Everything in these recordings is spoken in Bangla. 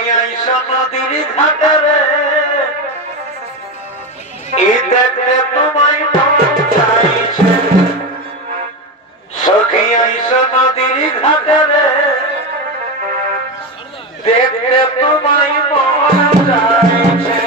सखियाई नदीर घाटे रे ई देखते तुम्हारी मन चाइछे सखियाई नदीर घाटे रे देखते तुम्हारी मन चाइछे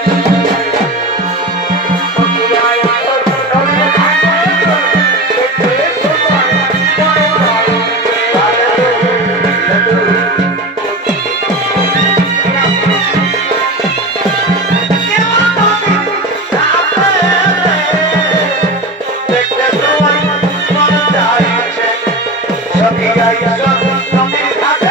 सखियाई नदीर घाटे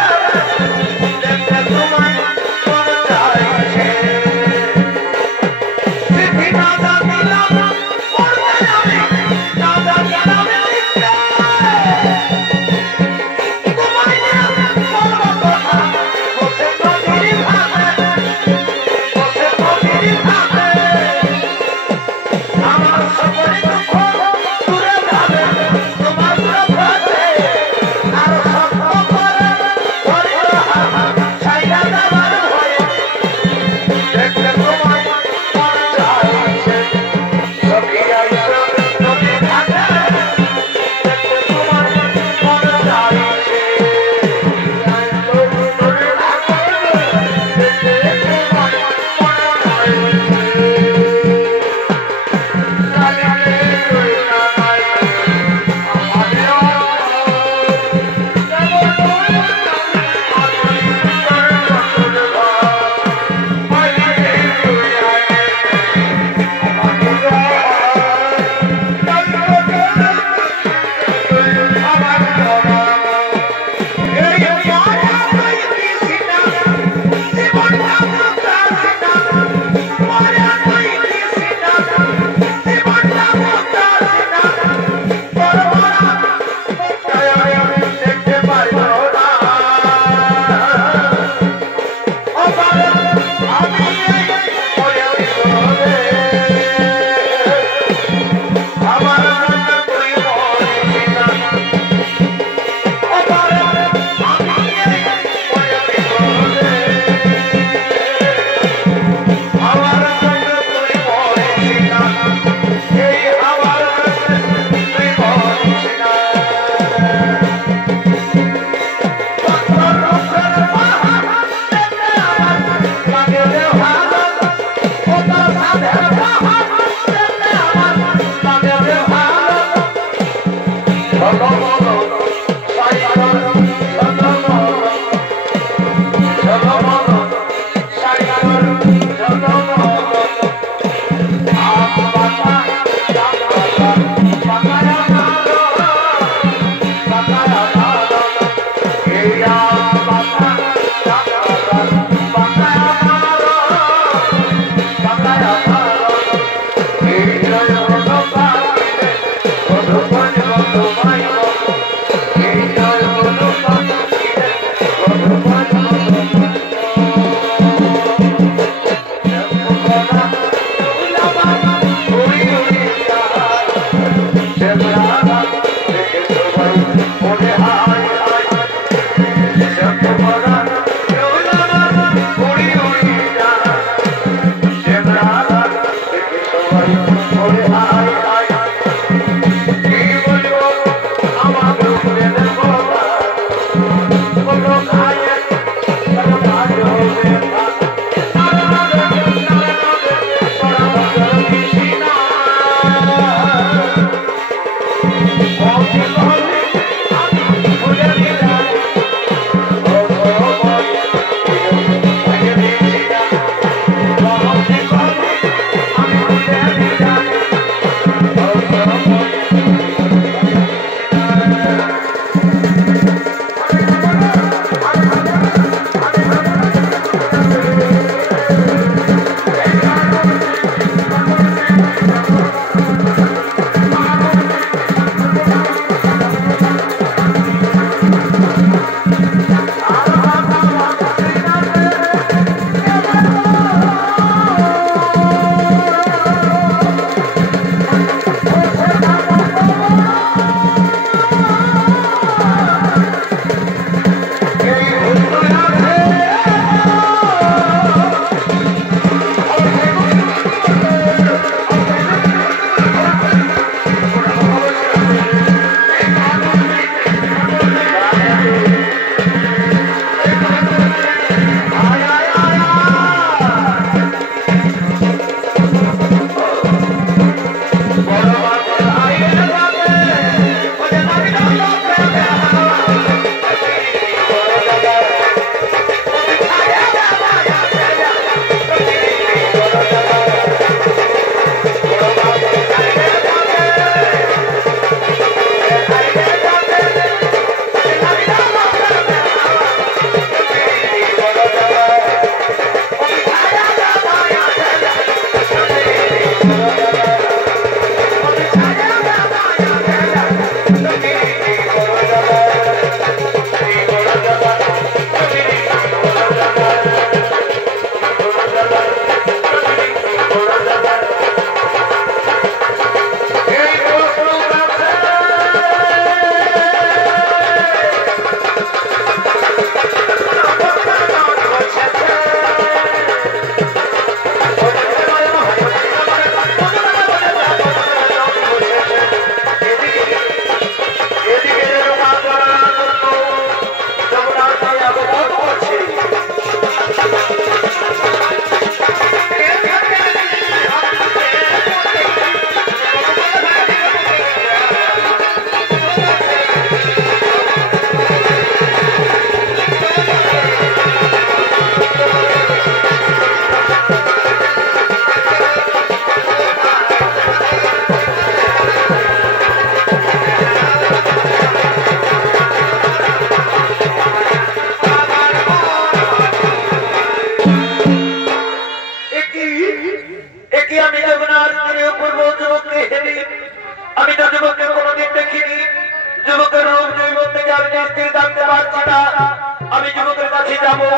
তোমাদের কাছে যাবো,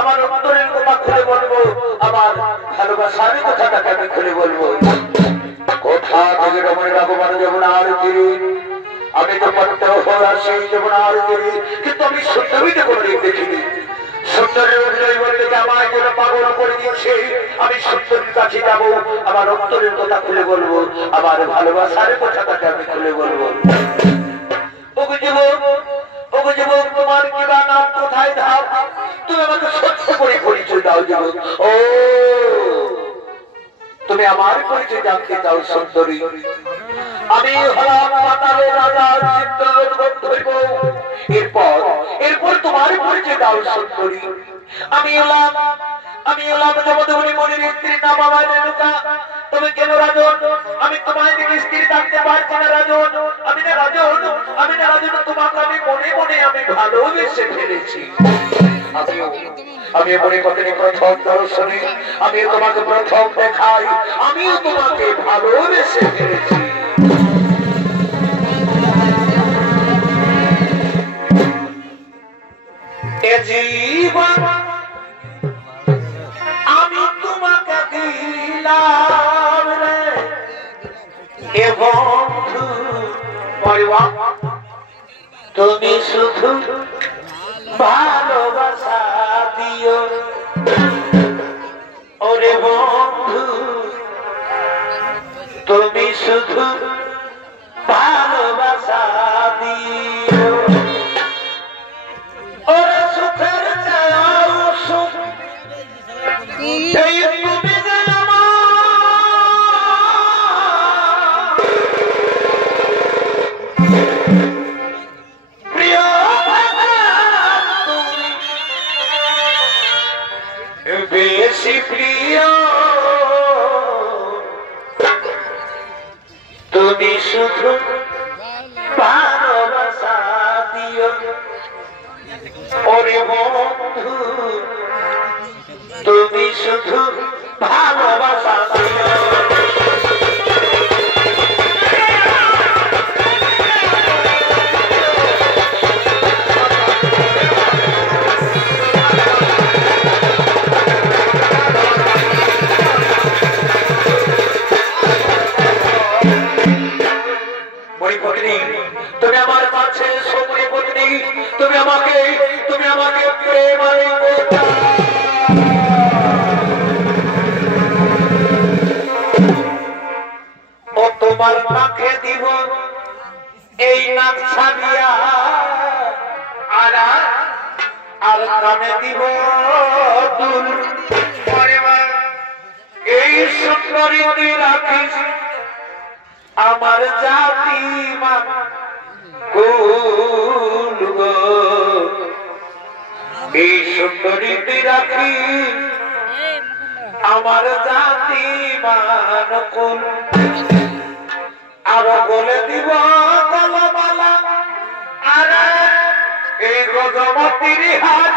আমার অন্তরের কথা খুলে বলবো, আমার ভালোবাসার কথাটাকে আমি খুলে বলবো। কোথা থেকে রমণী ভগবান যমুনার তীরে, আমি তো প্রত্যহ সেই যমুনার তীরে, কিন্তু আমি সুন্দরীতে কোনোদিন দেখিনি। সুন্দরের অভিনয় বললে যে আমায় যেন পাগল করে দিচ্ছে, আমি সুন্দরীর কাছে যাবো, আমার অন্তরের কথা খুলে বলবো, আমার ভালোবাসার কথাটাকে আমি খুলে বলবো। ওগো যুবক, ওগো যুবক, তোমার কি বা নাম, কোথায় ধাম, তুমি আমাকে সত্য করে পরিচয় দাও যুবক। ও তুমি আমার পরিচয় জানতে চাও সুন্দরী? আমি হলাম পাতালের রাজা চিত্রবন্ধ। এরপর তোমার পরিচয় দাও সুন্দরী। আমি হলাম জমদগ্নি মনির স্ত্রীর নাম আমার রেণুকা। তুমি কেন রাজন? আমি তোমায় দেখে স্ত্রী থাকতে পারছি না রাজন। আমি না রাজন, তোমাকে আমি মনে মনে আমি ভালোবেসে ফেলেছি। আমি মনে পত্নী প্রথম দর্শনে, আমি তোমাকে প্রথম দেখাই, আমিও তোমাকে ভালোবেসে ফেলেছি। এ জীবন আমি তোমাকে দিলাম রে, এ বন্ধু তুমি শুধু ভালোবাসা দিও। ওরে বন্ধু তুমি শুধু ভালোবাসা দিও। ওরে সুখের চাও সুখ, এই তুমি যে আমার প্রিয়, তুমি বেশি প্রিয়। তুমি শুধু ভালোবাসা দিও। ওরে বন্ধু তুমি শুধু ভালোবাসা দিও। তুমি আমার কাছে সময় পত্নী, তুমি আমাকে প্রেম ও তোমার নাকে দিব এই নাক ছাড়িয়া, আর কানে দিব দুল। এই সুন্দরী তুই রাখিস আমার জাতি মান কুল গো। এই সুন্দরী তুই রাখিস আমার জাতি মান কুল। আরো বলে দিব গলমালা, আর এই গজমতির হাত,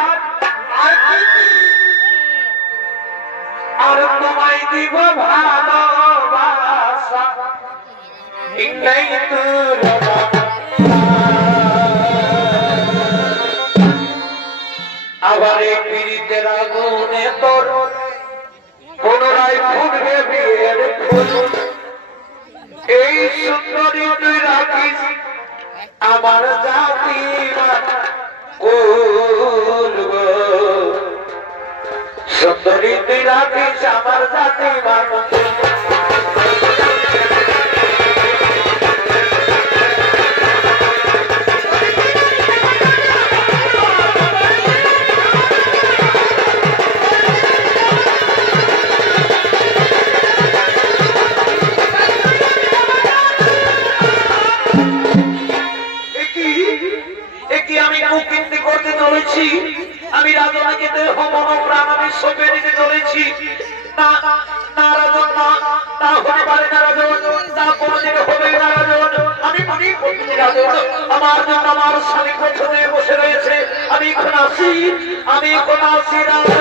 আর তোমায় দিব ভালোবাসা। আবার এই পীড়িতের আগুনে তোর পুনরায় ফুটবে বিয়ের ফুল। এই সুন্দরী তুই রাখিস আমার জাতি কুল গো। সুন্দরী তুই রাখিস আমার জাতি মান। আমি রাজনাকে দেহ মন প্রাণ আমি সঁপে দিতে চলেছি। না না রাজন, না হতে পারে না রাজন, তা কোনদিন হবে না রাজন। আমি মনে করছি রাজন আমার জন্য আমার স্বামী পছন্দে বসে রয়েছে। আমি এখন আসি রাজন।